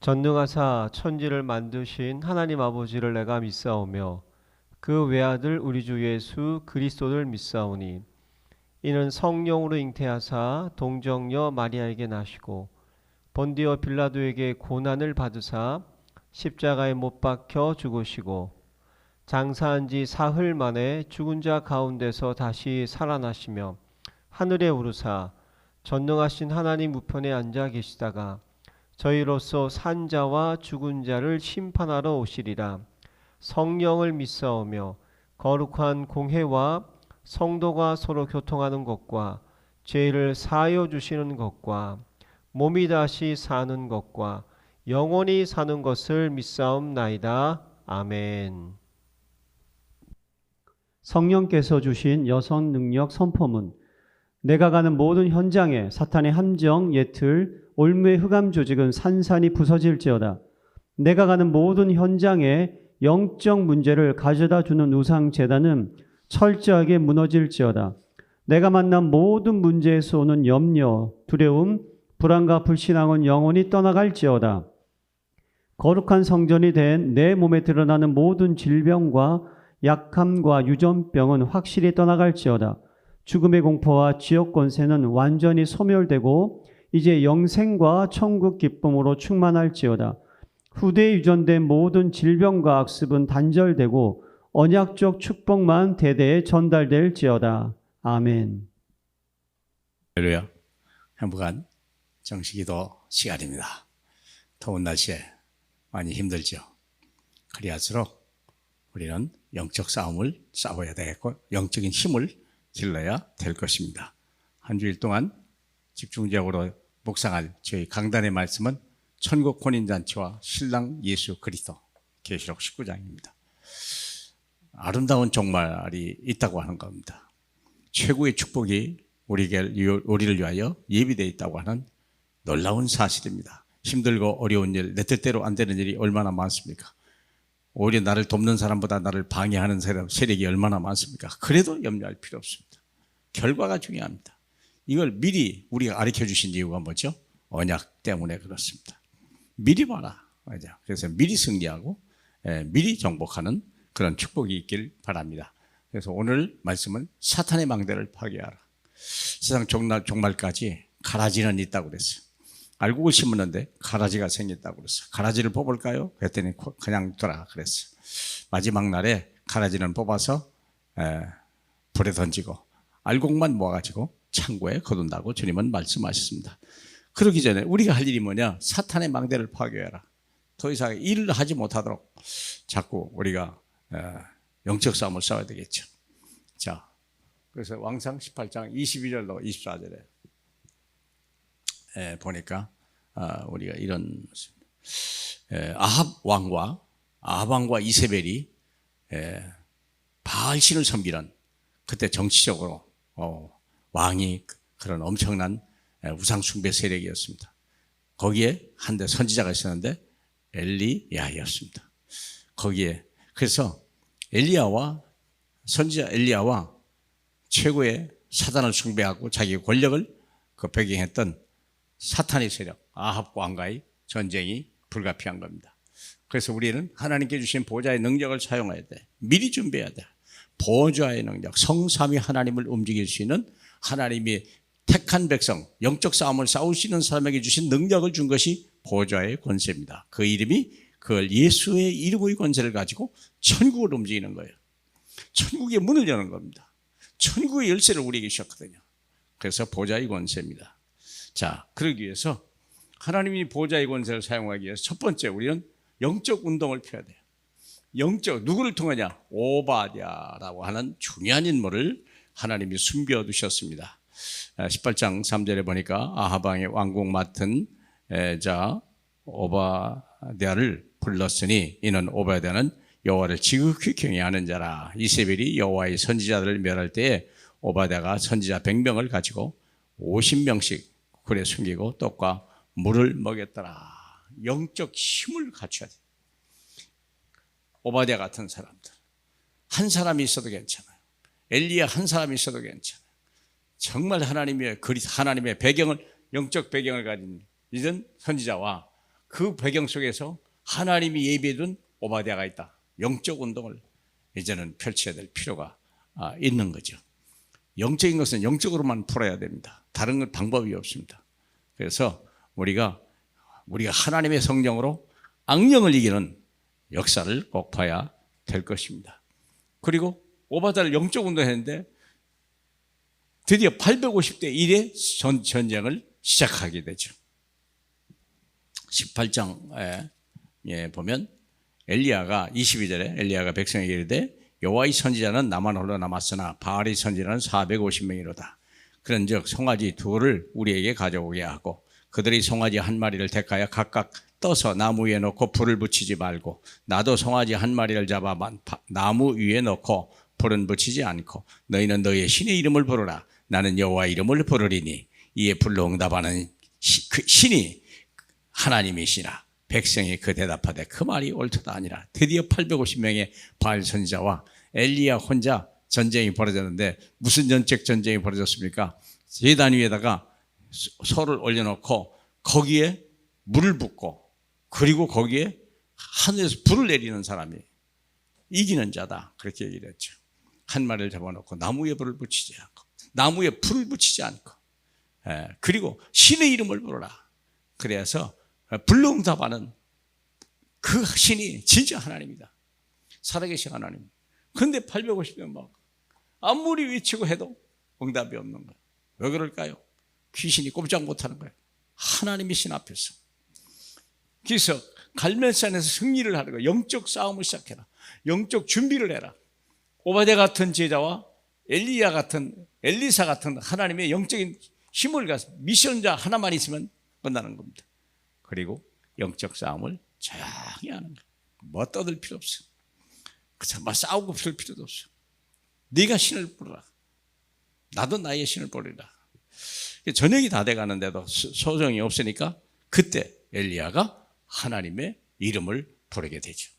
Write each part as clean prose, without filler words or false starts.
전능하사 천지를 만드신 하나님 아버지를 내가 믿사오며 그 외아들 우리 주 예수 그리스도를 믿사오니 이는 성령으로 잉태하사 동정녀 마리아에게 나시고 본디오 빌라도에게 고난을 받으사 십자가에 못 박혀 죽으시고 장사한 지 사흘 만에 죽은 자 가운데서 다시 살아나시며 하늘에 오르사 전능하신 하나님 우편에 앉아 계시다가 저희로서 산 자와 죽은 자를 심판하러 오시리라. 성령을 믿사오며 거룩한 공회와 성도가 서로 교통하는 것과 죄를 사하여 주시는 것과 몸이 다시 사는 것과 영원히 사는 것을 믿사옵나이다. 아멘. 성령께서 주신 여성 능력 선포문. 내가 가는 모든 현장에 사탄의 함정, 예틀, 올무의 흑암 조직은 산산이 부서질지어다. 내가 가는 모든 현장에 영적 문제를 가져다 주는 우상 제단은 철저하게 무너질지어다. 내가 만난 모든 문제에서 오는 염려, 두려움, 불안과 불신앙은 영원히 떠나갈지어다. 거룩한 성전이 된 내 몸에 드러나는 모든 질병과 약함과 유전병은 확실히 떠나갈지어다. 죽음의 공포와 지옥 권세는 완전히 소멸되고 이제 영생과 천국 기쁨으로 충만할지어다. 후대에 유전된 모든 질병과 악습은 단절되고 언약적 축복만 대대에 전달될지어다. 아멘. 할렐루야. 행복한 정식기도 시간입니다. 더운 날씨에 많이 힘들죠. 그리할수록 우리는 영적 싸움을 싸워야 되겠고 영적인 힘을 길러야 될 것입니다. 한 주일 동안 집중적으로 묵상할 저희 강단의 말씀은 천국 혼인잔치와 신랑 예수 그리스도 계시록 19장입니다. 아름다운 종말이 있다고 하는 겁니다. 최고의 축복이 우리를 위하여 예비되어 있다고 하는 놀라운 사실입니다. 힘들고 어려운 일, 내 뜻대로 안 되는 일이 얼마나 많습니까? 오히려 나를 돕는 사람보다 나를 방해하는 세력이 얼마나 많습니까? 그래도 염려할 필요 없습니다. 결과가 중요합니다. 이걸 미리 우리가 가르쳐 주신 이유가 뭐죠? 언약 때문에 그렇습니다. 미리 봐라. 그래서 미리 승리하고 미리 정복하는 그런 축복이 있길 바랍니다. 그래서 오늘 말씀은 사탄의 망대를 파괴하라. 세상 종말까지 가라지는 있다고 그랬어요. 알곡을 심었는데 가라지가 생겼다고 그랬어요. 가라지를 뽑을까요? 그랬더니 그냥 둬라 그랬어요. 마지막 날에 가라지는 뽑아서 불에 던지고 알곡만 모아가지고 창고에 거둔다고 주님은 말씀하셨습니다. 그러기 전에 우리가 할 일이 뭐냐? 사탄의 망대를 파괴해라. 더 이상 일을 하지 못하도록 자꾸 우리가 영적 싸움을 싸워야 되겠죠. 자, 그래서 왕상 18장 22절로 24절에 보니까 우리가 이런 아합 왕과 이세벨이 바알신을 섬기는 그때 정치적으로 왕이 그런 엄청난 우상 숭배 세력이었습니다. 거기에 한대 선지자가 있었는데 엘리야였습니다. 거기에 그래서 선지자 엘리야와 최고의 사단을 숭배하고 자기의 권력을 배경했던 사탄의 세력 아합 왕과의 전쟁이 불가피한 겁니다. 그래서 우리는 하나님께 주신 보좌의 능력을 사용해야 돼. 미리 준비해야 돼. 보좌의 능력, 성삼위 하나님을 움직일 수 있는 하나님이 택한 백성, 영적 싸움을 싸울 수 있는 사람에게 주신 능력을 준 것이 보좌의 권세입니다. 그 이름이 그걸 예수의 이름의 권세를 가지고 천국을 움직이는 거예요. 천국의 문을 여는 겁니다. 천국의 열쇠를 우리에게 주셨거든요. 그래서 보좌의 권세입니다. 자, 그러기 위해서 하나님이 보좌의 권세를 사용하기 위해서 첫 번째 우리는 영적 운동을 펴야 돼요. 누구를 통하냐? 오바댜라고 하는 중요한 인물을 하나님이 숨겨두셨습니다. 18장 3절에 보니까 아합 왕의 왕국 맡은 자 오바댜를 불렀으니 이는 오바댜는 여호와를 지극히 경외하는 자라. 이세벨이 여호와의 선지자들을 멸할 때에 오바댜가 선지자 100명을 가지고 50명씩 굴에 숨기고 떡과 물을 먹였더라. 영적 힘을 갖춰야 돼. 오바댜 같은 사람들 한 사람이 있어도 괜찮아요. 엘리야 한 사람이 있어도 괜찮아요. 정말 하나님의 배경을 영적 배경을 가진 이런 선지자와 그 배경 속에서 하나님이 예비해둔 오바댜가 있다. 영적 운동을 이제는 펼쳐야 될 필요가 있는 거죠. 영적인 것은 영적으로만 풀어야 됩니다. 다른 건 방법이 없습니다. 그래서 우리가 하나님의 성령으로 악령을 이기는 역사를 꼭 봐야 될 것입니다. 그리고 오바댜를 영적 운동했는데 드디어 850대 1의 전쟁을 시작하게 되죠. 18장에 보면 엘리야가 22절에 엘리야가 백성에게 이르되 여호와의 선지자는 나만 홀로 남았으나 바알의 선지자는 450명이로다. 그런즉 송아지 둘을 우리에게 가져오게 하고 그들이 송아지 한 마리를 택하여 각각 떠서 나무 위에 놓고 불을 붙이지 말고 나도 송아지 한 마리를 잡아 나무 위에 놓고 불은 붙이지 않고 너희는 너희의 신의 이름을 부르라. 나는 여호와의 이름을 부르리니 이에 불로 응답하는 그 신이 하나님이시라. 백성이 그 대답하되 그 말이 옳도다 아니라. 드디어 850명의 바알 선지자와 엘리야 혼자 전쟁이 벌어졌는데 무슨 전적 전쟁이 벌어졌습니까? 제단 위에다가 소를 올려놓고 거기에 물을 붓고 그리고 거기에 하늘에서 불을 내리는 사람이 이기는 자다. 그렇게 얘기를 했죠. 한 마리를 잡아놓고 나무에 불을 붙이지 않고 나무에 불을 붙이지 않고 그리고 신의 이름을 부르라. 그래서 불능답하는 그 신이 진짜 하나님이다. 살아계신 하나님. 그런데 850명 막 아무리 외치고 해도 응답이 없는 거예요. 왜 그럴까요? 귀신이 꼼짝 못하는 거예요. 하나님의 신 앞에서. 그래서 갈멜산에서 승리를 하는 거예요. 영적 싸움을 시작해라. 영적 준비를 해라. 오바댜 같은 제자와 엘리야 같은 엘리사 같은 하나님의 영적인 힘을 가서 미션자 하나만 있으면 끝나는 겁니다. 그리고 영적 싸움을 조용히 하는 거예요. 뭐 떠들 필요 없어. 그래서 막 싸우고 그럴 필요도 없어. 네가 신을 부르라. 나도 나의 신을 부르라. 저녁이 다 돼가는데도 소정이 없으니까 그때 엘리야가 하나님의 이름을 부르게 되죠.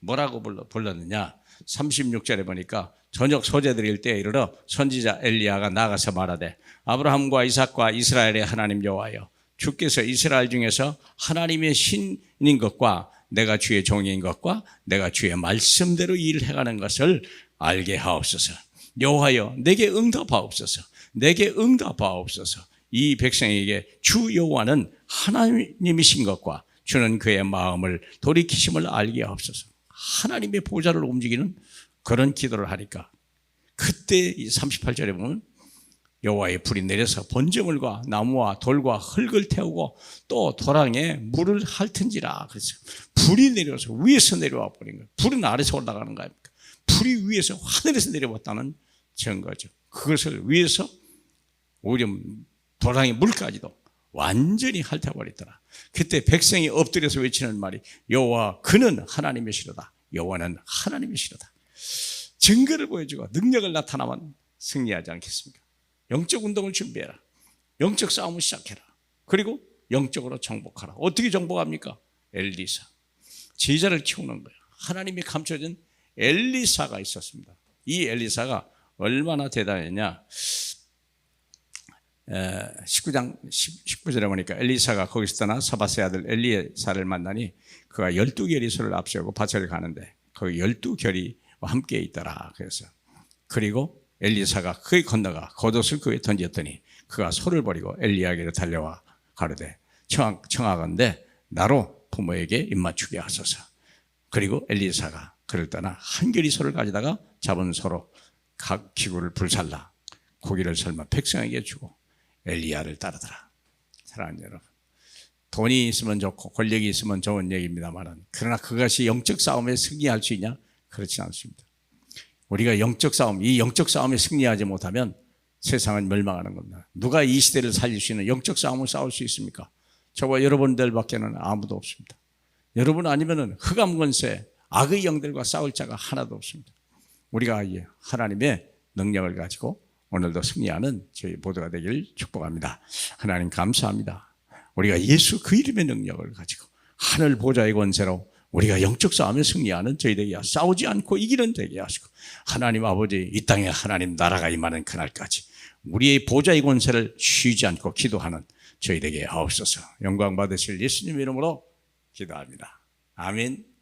뭐라고 불렀느냐? 36절에 보니까 저녁 소재드릴 때에 이르러 선지자 엘리야가 나가서 말하되 아브라함과 이삭과 이스라엘의 하나님 여호와여 주께서 이스라엘 중에서 하나님의 신인 것과 내가 주의 종인 것과 내가 주의 말씀대로 일을 해가는 것을 알게 하옵소서. 여호와여 내게 응답하옵소서. 내게 응답하옵소서. 이 백성에게 주 여호와는 하나님이신 것과 주는 그의 마음을 돌이키심을 알게 하옵소서. 하나님의 보좌를 움직이는 그런 기도를 하니까 그때 이 38절에 보면 여호와의 불이 내려서 번제물과 나무와 돌과 흙을 태우고 또 도랑에 물을 핥은지라. 그랬어요. 불이 내려서 위에서 내려와 버린 거예요. 불은 아래서 올라가는 거 아닙니까? 불이 위에서 하늘에서 내려왔다는 증거죠. 그것을 위에서 오히려 도랑의 물까지도 완전히 핥아버리더라. 그때 백성이 엎드려서 외치는 말이 여호와 그는 하나님이시로다. 여호와는 하나님이시로다. 증거를 보여주고 능력을 나타나면 승리하지 않겠습니까? 영적 운동을 준비해라. 영적 싸움을 시작해라. 그리고 영적으로 정복하라. 어떻게 정복합니까? 엘리사. 제자를 키우는 거예요. 하나님이 감춰진 엘리사가 있었습니다. 이 엘리사가 얼마나 대단했냐? 19장 19절에 보니까 엘리사가 거기서 떠나 사밧의 아들 엘리사를 만나니 그가 12결이 소를 앞세우고 밭을 가는데 거기 12결이 함께 있더라. 그리고 엘리사가 그에 건너가 겉옷을 그에 던졌더니 그가 소를 버리고 엘리야에게로 달려와 가로되 청하건대 나로 부모에게 입맞추게 하소서. 그리고 엘리사가 그를 떠나 한 결이 소를 가져다가 잡은 소로 각 기구를 불살라 고기를 삶아 백성에게 주고 엘리야를 따르더라. 사랑하는 여러분, 돈이 있으면 좋고 권력이 있으면 좋은 얘기입니다만 그러나 그것이 영적 싸움에 승리할 수 있냐? 그렇지 않습니다. 우리가 영적 싸움, 이 영적 싸움에 승리하지 못하면 세상은 멸망하는 겁니다. 누가 이 시대를 살릴 수 있는 영적 싸움을 싸울 수 있습니까? 저와 여러분들밖에는 아무도 없습니다. 여러분 아니면은 흑암 권세, 악의 영들과 싸울 자가 하나도 없습니다. 우리가 하나님의 능력을 가지고 오늘도 승리하는 저희 모두가 되길 축복합니다. 하나님 감사합니다. 우리가 예수 그 이름의 능력을 가지고 하늘 보좌의 권세로 우리가 영적 싸움에 승리하는 저희 되게 싸우지 않고 이기는 되게 하시고 하나님 아버지 이 땅에 하나님 나라가 임하는 그날까지 우리의 보좌의 권세를 쉬지 않고 기도하는 저희 되게 하옵소서. 영광 받으실 예수님 이름으로 기도합니다. 아멘.